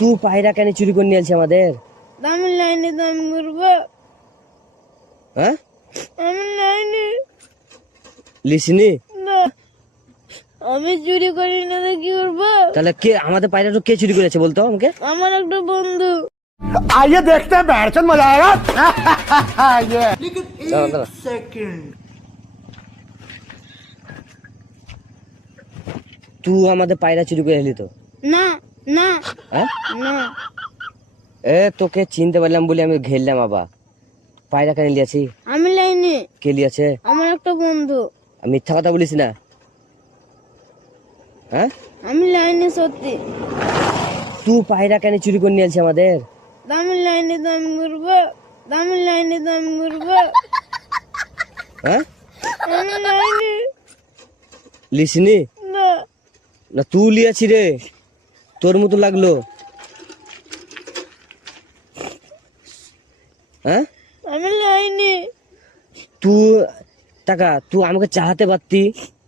তুই পায়রা কেন চুরি করে নিয়েছে আমাদের? আমি লাইনে দাম করবো। হ্যাঁ আমি লাইনে লিসনি না, আমি চুরি করি না তো কি করবো? তাহলে কে আমাদের পায়রাটা কে চুরি করেছে বলতো আমাকে? আমার একটা বন্ধু। आइए देखते हैं बैठचंद मजा आएगा। দাঁড়া, দাঁড়া। তুই আমাদের পায়রা চুরি করে এলি তো? না না হ্যাঁ না, তোকে চিনতে পারলাম বলে আমি ঘেরলাম আবার। পায়রা কেন লিয়াছি? আমি লাইনে, কে লিয়াছে? আমার একটা বন্ধু। আমি মিথ্যা কথা বলিস না। হ্যাঁ আমি লাইনে সত্যি। তুই পায়রা কেন চুরি করে নিয়েছে আমাদের? আমি লাইনে দাম করবো। আমি লাইনে দাম করবো। হ্যাঁ আমি লাইনে লিসনি না, না তুই লিয়াছি রে, তোর মতো লাগলো। হ্যাঁ আমি লাইনে। তুই তুই আমাকে চালাতে পারতি,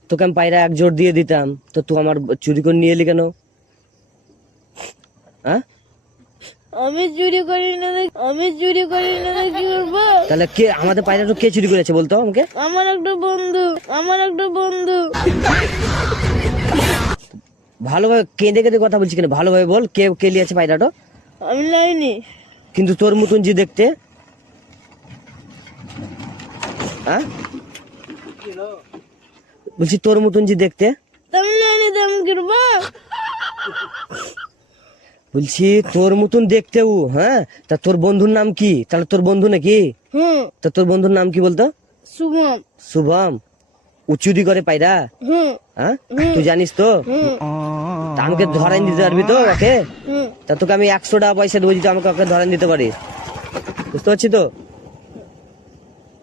তোকে আমি পায়রা এক জোর দিয়ে দিতাম, তো তুই আমার চুরি করে নিয়ে এলি কেন? হ্যাঁ আমি চুরি করি না তো, আমি চুরি করি না তো কি করবো? তাহলে কে আমাদের পায়রাটা কে চুরি করেছে বলতো আমাকে? আমার একটা বন্ধু। আমার একটা বন্ধু। ভালোভাবে কেঁদে কেঁদে কথা বলছি কেন? ভালোভাবে বল, কে কে লিয়েছে পায়রাটা? আমি লাইনে। কিন্তু তোর মতন যে দেখতে। হ্যাঁ বলছি তোর মতন যে দেখতে। আমি লাইনে দাম করবো। বলছি তোর মতন দেখতেও। হ্যাঁ তা তোর বন্ধুর নাম কি? তাহলে তোর বন্ধু নাকি? হুম, তা তোর বন্ধুর নাম কি বলতো? শুভম। শুভম। ও চুরি করে পায়রা? হুম হ্যাঁ তুই জানিস তো? হুম তা আমাকে ধরাই দিতে পারবি তো ওকে? হুম। তা তোকে আমি 100 টাকা পয়সা দেবো যদি আমাকে ওকে ধরাই দিতে পারিস। বুঝতে পারছি তো?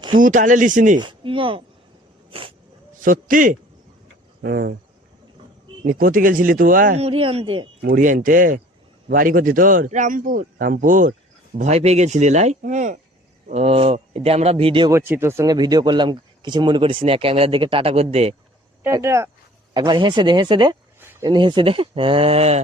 তুই তাহলে লিসনি না, সত্যি? হ্যাঁ কোথায় গেছিলি তুই? মুড়ি আনতে। মুড়ি আনতে? বাড়ি কোথায় তোর? রামপুর। রামপুর। ভয় পেয়ে গেছিলি লাই? হ্যাঁ। ও এটা আমরা ভিডিও করছি, তোর সঙ্গে ভিডিও করলাম, কিছু মনে করিস না। ক্যামেরার দিকে টাটা করে দে, টাটা। একবার হেসে দে, হেসে দে, এমনি হেসে দে। হ্যাঁ